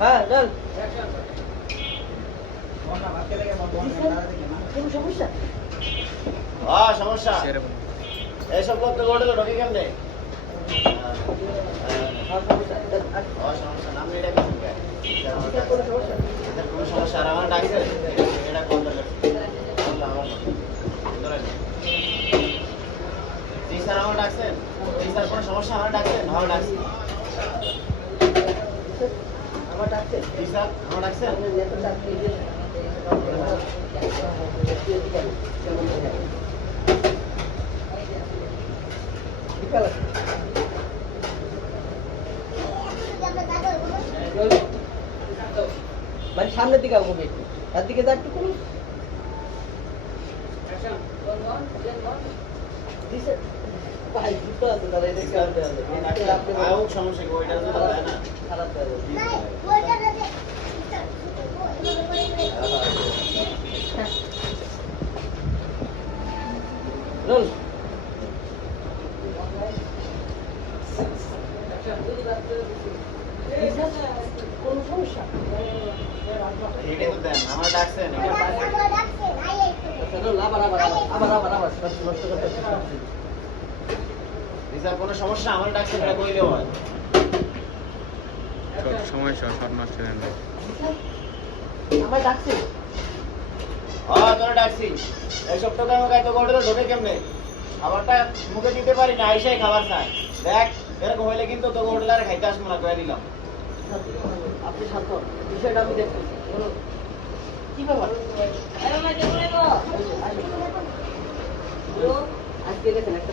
হ্যাঁ চল সমস্যা সমস্যা এইসব করতে ঘটে তো ঢোকে কেমনে সমস্যা নাম এটা কোনো সমস্যা আর আমার ডাকছে এটা কোন জি স্যার আমার ডাকছেন জি স্যার কোনো সমস্যা আমার ডাকছেন আমার ডাকছেন আমার ডাকছে জি স্যার আমার ডাকছেন মানে সামনের দিকে আগুন একটু তার দিকে যা একটু করুন ভাই দুটো আছে তাহলে এটা কি আনতে হবে সমস্যা কি ওইটা তো দেয় না খারাপ হয়ে রোল কোন সমস্যা এটাই তো দেন আমার ডাকছেন আচ্ছা রোল আবার নষ্ট করতে জি স্যার কোনো সমস্যা আমার ডাকছেন এটা কইলেও হয় সমস্যা শর্ট মাস্টার আমার ডাকছে হ্যাঁ তোরা ডাকছি এইসব তো আমাকে এত করে ঢোকে কেমনে খাবারটা মুখে দিতে পারি না আইসাই খাবার খায় দেখ এরকম হইলে কিন্তু তোকে হোটেলে আর খাইতে আসবো না কয়ে দিলাম আপনি শান্ত বিষয়টা আমি দেখতেছি বলুন কি ব্যাপার আজকে গেছেন একটা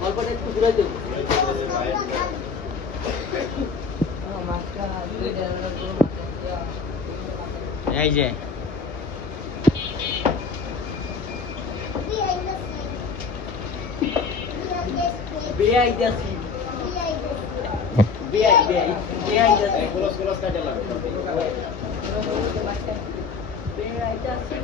গল্পটা একটু ঘুরাই দেবো এই যে বেআই যাচ্ছি বেআই যাচ্ছি ক্লোজ কাটে লাগবে বেআই যাচ্ছি